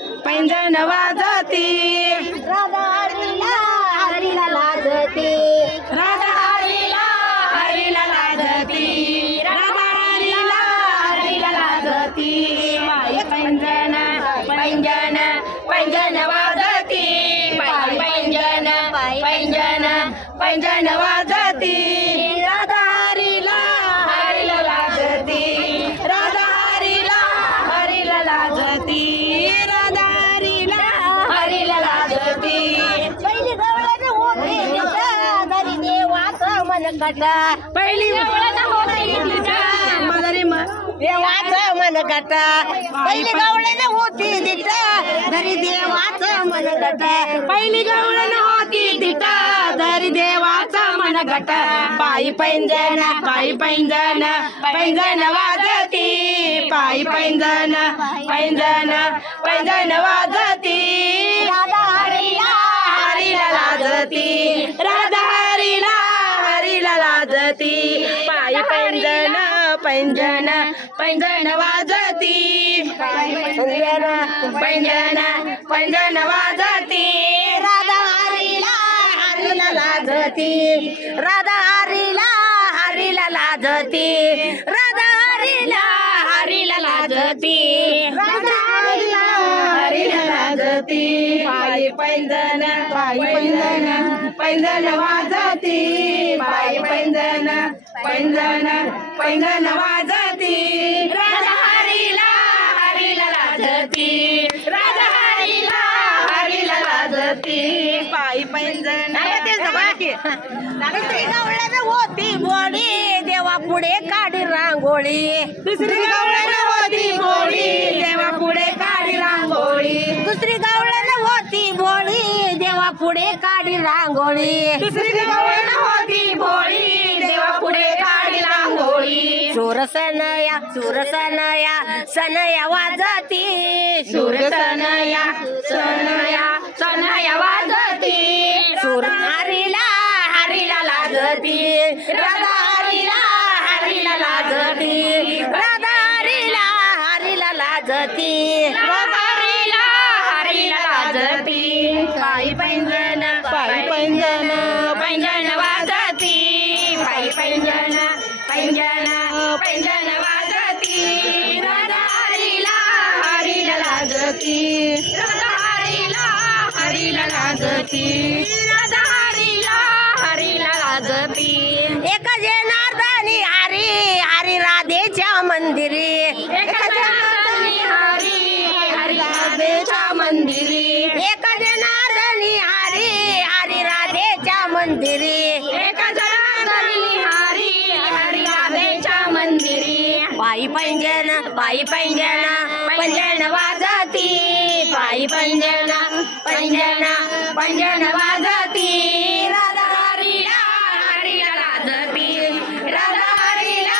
पैंजण वाजती राधा हरीला हरीला लाजती राधा हरीला हरीला लाजती राधा हरीला हरीला लाजती बाई पैंजण पैंजण पैंजण वाजती बाई पैंजण पैंजण पैंजण वाजती राधा हरीला हरीला लाजती राधा हरीला हरीला लाजती राधा हरीला हरीला लाजती पहिली गवळण होती तिथं धरी देवाचं मनगट पहिली गवळण होती तिथं मदरी देवाचं मनगट पहिली गवळण होती तिथं धरी देवाचं मनगट पहिली गवळण होती तिथं धरी देवाचं मनगट पायी पैंजण पैंजण पैंजण वाजती पायी पैंजण पैंजण पैंजण वाजती राधा हरीला हरीला लाजती राधा हरीला हरीला लाजती पायी पैंजण पैंजण पैंजण वाजती पैंजण पैंजण पैंजण वाजती राधा हरीला हरीला लाजती राधा हरीला हरीला लाजती राधा हरीला हरीला लाजती राधा हरीला हरीला लाजती पायी पैंजण पैंजण वाजती पायी पैंजण पैंजण वाजती राधा हरीला हरीला लाजती राधा हरीला हरीला लाजती पायी पैंजण दुसरी गवळण होती बोळी देवा पुढे काढी रांगोळी दुसरी गवळण होती भोळी देवा पुढे काढी रांगोळी दुसरी गवळण होती बोळी देवा पुढे काढी रांगोळी दुसरी गवळण होती भोळी देवा पुढे काढी रांगोळी सुरसनया सनया वाजती सुरसनया सनया वाजती सुर हरीला हरीला लाजती राधा हरीला हरीला लाजती राधा हरीला हरीला लाजती राधा हरीला हरीला लाजती पायी पैंजण पैंजण वाजती पायी पैंजण पैंजण वाजती राधा हरीला हरीला लाजती राधा हरीला हरीला लाजती राधा हरीला हरीला लाजती एक जनार्दनी हरी हरी राधेच्या मंदिरी एक जनार्दनी हरी हरी राधेच्या मंदिरी एक जनार्दनी हरी हरी राधेच्या मंदिरी एक जनार्दनी हरी हरी राधेच्या मंदिरी पायी पैंजण पैंजण वाजती पायी पैंजण वाजती राधा हरीला हरीला लाजती राधा हरीला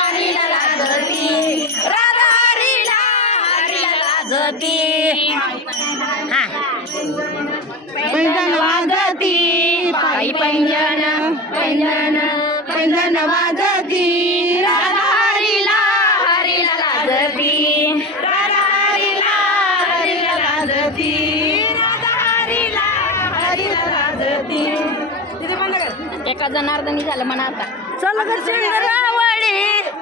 हरीला लाजती राधा हरीला हरीला लाजती हा पैंजण वाजती पायी पैंजण वाजती राधा हरीला हरीला लाजती राधा हरीला हरीला लाजती राधा हरीला हरीला लाजती एका जनार्दनी झालं म्हणा आता चल ग सुंदरावळी